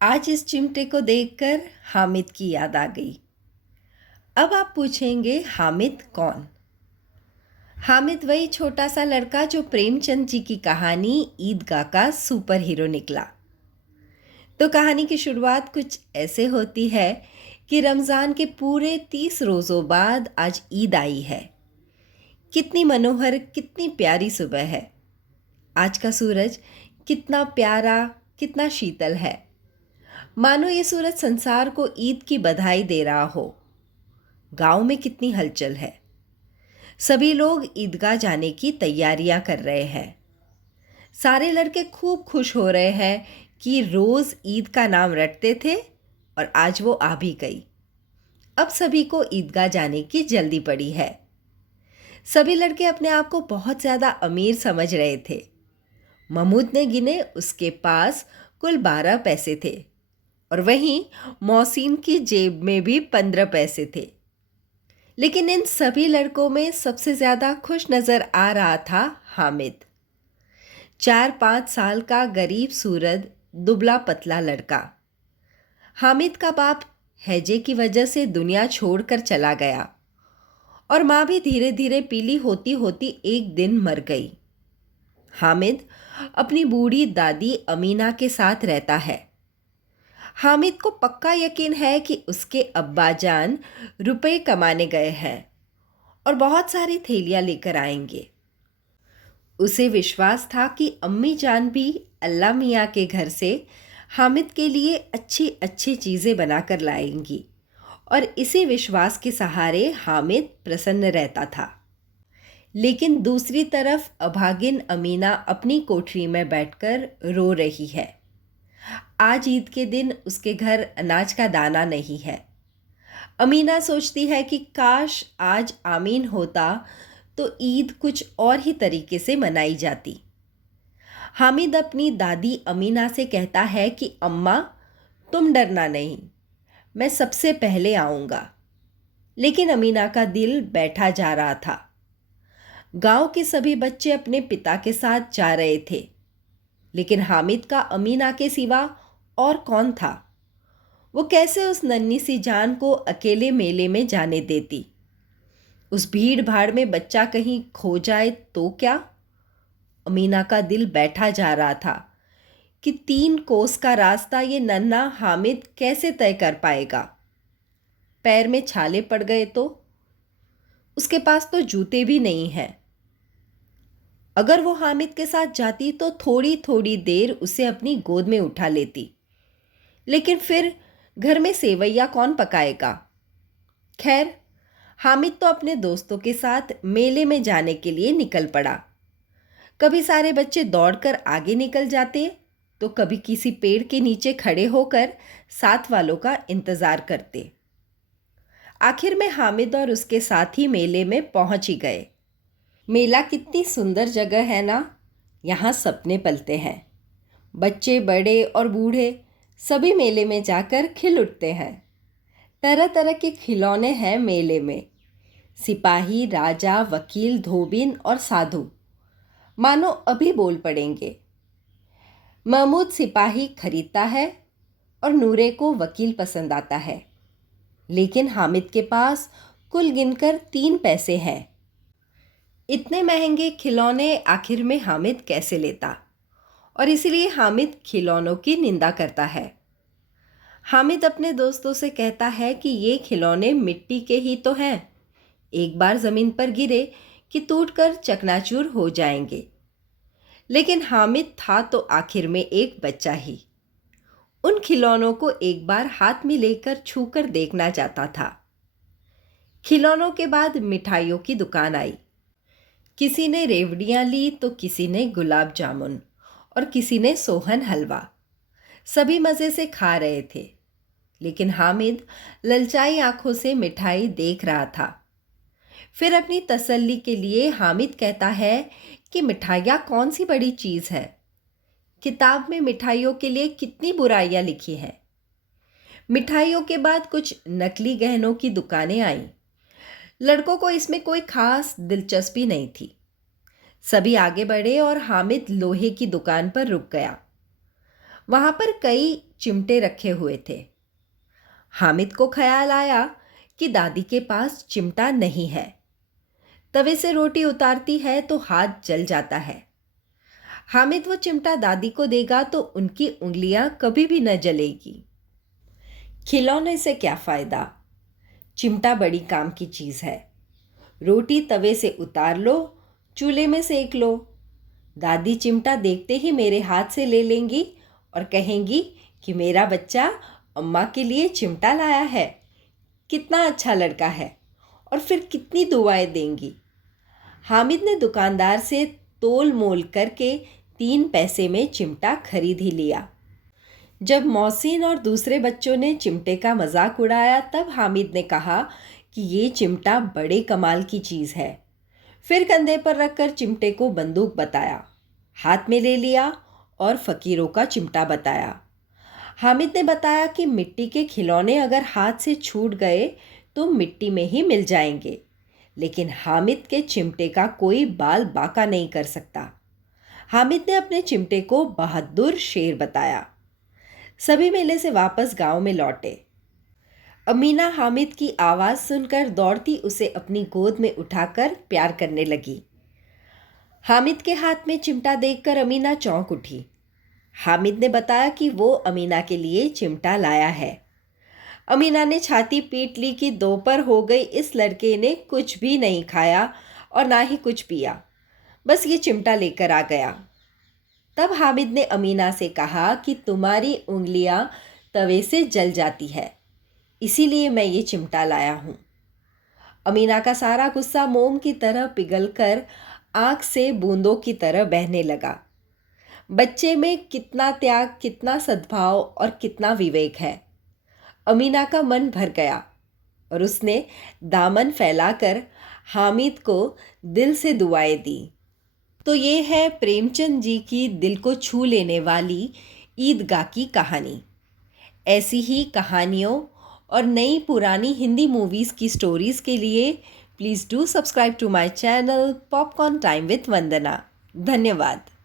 आज इस चिमटे को देखकर हामिद की याद आ गई। अब आप पूछेंगे हामिद कौन? हामिद वही छोटा सा लड़का जो प्रेमचंद जी की कहानी ईदगाह का सुपर हीरो निकला। तो कहानी की शुरुआत कुछ ऐसे होती है कि रमज़ान के पूरे 30 रोज़ों बाद आज ईद आई है। कितनी मनोहर, कितनी प्यारी सुबह है। आज का सूरज कितना प्यारा, कितना शीतल है। मानो ये सूरज संसार को ईद की बधाई दे रहा हो। गांव में कितनी हलचल है। सभी लोग ईदगाह जाने की तैयारियां कर रहे हैं। सारे लड़के खूब खुश हो रहे हैं कि रोज़ ईद का नाम रटते थे और आज वो आ भी गई। अब सभी को ईदगाह जाने की जल्दी पड़ी है। सभी लड़के अपने आप को बहुत ज़्यादा अमीर समझ रहे थे। महमूद ने गिने, उसके पास कुल 12 पैसे थे और वहीं मोहसिन की जेब में भी 15 पैसे थे। लेकिन इन सभी लड़कों में सबसे ज़्यादा खुश नज़र आ रहा था हामिद। 4-5 साल का गरीब सूरत, दुबला पतला लड़का। हामिद का बाप हैजे की वजह से दुनिया छोड़कर चला गया और माँ भी धीरे धीरे पीली होती होती एक दिन मर गई। हामिद अपनी बूढ़ी दादी अमीना के साथ रहता है। हामिद को पक्का यकीन है कि उसके अब्बाजान रुपए कमाने गए हैं और बहुत सारी थैलियाँ लेकर आएंगे। उसे विश्वास था कि अम्मी जान भी अल्लाह मियाँ के घर से हामिद के लिए अच्छी अच्छी चीज़ें बनाकर लाएंगी और इसी विश्वास के सहारे हामिद प्रसन्न रहता था। लेकिन दूसरी तरफ अभागिन अमीना अपनी कोठरी में बैठकर रो रही है। आज ईद के दिन उसके घर अनाज का दाना नहीं है। अमीना सोचती है कि काश आज आमीन होता तो ईद कुछ और ही तरीके से मनाई जाती। हामिद अपनी दादी अमीना से कहता है कि अम्मा, तुम डरना नहीं, मैं सबसे पहले आऊँगा। लेकिन अमीना का दिल बैठा जा रहा था। गांव के सभी बच्चे अपने पिता के साथ जा रहे थे, लेकिन हामिद का अमीना के सिवा और कौन था? वो कैसे उस नन्ही सी जान को अकेले मेले में जाने देती? उस भीड़ भाड़ में बच्चा कहीं खो जाए तो क्या? अमीना का दिल बैठा जा रहा था कि 3 कोस का रास्ता ये नन्हा हामिद कैसे तय कर पाएगा। पैर में छाले पड़ गए तो? उसके पास तो जूते भी नहीं हैं। अगर वो हामिद के साथ जाती तो थोड़ी थोड़ी देर उसे अपनी गोद में उठा लेती, लेकिन फिर घर में सेवैया कौन पकाएगा? खैर, हामिद तो अपने दोस्तों के साथ मेले में जाने के लिए निकल पड़ा। कभी सारे बच्चे दौड़कर आगे निकल जाते तो कभी किसी पेड़ के नीचे खड़े होकर साथ वालों का इंतजार करते। आखिर में हामिद और उसके साथी मेले में पहुंच ही गए। मेला कितनी सुंदर जगह है ना। यहाँ सपने पलते हैं। बच्चे, बड़े और बूढ़े सभी मेले में जाकर खिल उठते हैं। तरह तरह के खिलौने हैं मेले में। सिपाही, राजा, वकील, धोबिन और साधु मानो अभी बोल पड़ेंगे। महमूद सिपाही खरीदता है और नूरे को वकील पसंद आता है, लेकिन हामिद के पास कुल गिनकर 3 पैसे हैं। इतने महंगे खिलौने आखिर में हामिद कैसे लेता? और इसीलिए हामिद खिलौनों की निंदा करता है। हामिद अपने दोस्तों से कहता है कि ये खिलौने मिट्टी के ही तो हैं, एक बार ज़मीन पर गिरे कि टूटकर चकनाचूर हो जाएंगे। लेकिन हामिद था तो आखिर में एक बच्चा ही। उन खिलौनों को एक बार हाथ में लेकर छूकर देखना चाहता था। खिलौनों के बाद मिठाइयों की दुकान आई। किसी ने रेवड़ियाँ ली तो किसी ने गुलाब जामुन और किसी ने सोहन हलवा। सभी मज़े से खा रहे थे, लेकिन हामिद ललचाई आंखों से मिठाई देख रहा था। फिर अपनी तसल्ली के लिए हामिद कहता है कि मिठाइयाँ कौन सी बड़ी चीज़ है। किताब में मिठाइयों के लिए कितनी बुराइयाँ लिखी हैं। मिठाइयों के बाद कुछ नकली गहनों की दुकानें आईं। लड़कों को इसमें कोई खास दिलचस्पी नहीं थी। सभी आगे बढ़े और हामिद लोहे की दुकान पर रुक गया। वहाँ पर कई चिमटे रखे हुए थे। हामिद को ख्याल आया कि दादी के पास चिमटा नहीं है। तवे से रोटी उतारती है तो हाथ जल जाता है। हामिद वो चिमटा दादी को देगा तो उनकी उंगलियां कभी भी न जलेगी। खिलौने से क्या फ़ायदा? चिमटा बड़ी काम की चीज़ है। रोटी तवे से उतार लो, चूल्हे में सेक लो। दादी चिमटा देखते ही मेरे हाथ से ले लेंगी और कहेंगी कि मेरा बच्चा अम्मा के लिए चिमटा लाया है, कितना अच्छा लड़का है, और फिर कितनी दुआएं देंगी। हामिद ने दुकानदार से तोल मोल करके 3 पैसे में चिमटा खरीद ही लिया। जब मोहसिन और दूसरे बच्चों ने चिमटे का मजाक उड़ाया तब हामिद ने कहा कि ये चिमटा बड़े कमाल की चीज़ है। फिर कंधे पर रखकर चिमटे को बंदूक बताया, हाथ में ले लिया और फ़कीरों का चिमटा बताया। हामिद ने बताया कि मिट्टी के खिलौने अगर हाथ से छूट गए तो मिट्टी में ही मिल जाएंगे, लेकिन हामिद के चिमटे का कोई बाल बाका नहीं कर सकता। हामिद ने अपने चिमटे को बहादुर शेर बताया। सभी मेले से वापस गांव में लौटे। अमीना हामिद की आवाज़ सुनकर दौड़ती उसे अपनी गोद में उठाकर प्यार करने लगी। हामिद के हाथ में चिमटा देखकर अमीना चौंक उठी। हामिद ने बताया कि वो अमीना के लिए चिमटा लाया है। अमीना ने छाती पीट ली कि दोपहर हो गई, इस लड़के ने कुछ भी नहीं खाया और ना ही कुछ पिया, बस ये चिमटा लेकर आ गया। तब हामिद ने अमीना से कहा कि तुम्हारी उंगलियां तवे से जल जाती है, इसीलिए मैं ये चिमटा लाया हूँ। अमीना का सारा गुस्सा मोम की तरह पिघलकर आँख से बूंदों की तरह बहने लगा। बच्चे में कितना त्याग, कितना सद्भाव और कितना विवेक है। अमीना का मन भर गया और उसने दामन फैलाकर हामिद को दिल से दुआएं दी। तो ये है प्रेमचंद जी की दिल को छू लेने वाली ईदगाह की कहानी। ऐसी ही कहानियों और नई पुरानी हिंदी मूवीज़ की स्टोरीज़ के लिए please do subscribe to my channel Popcorn Time with Vandana. धन्यवाद।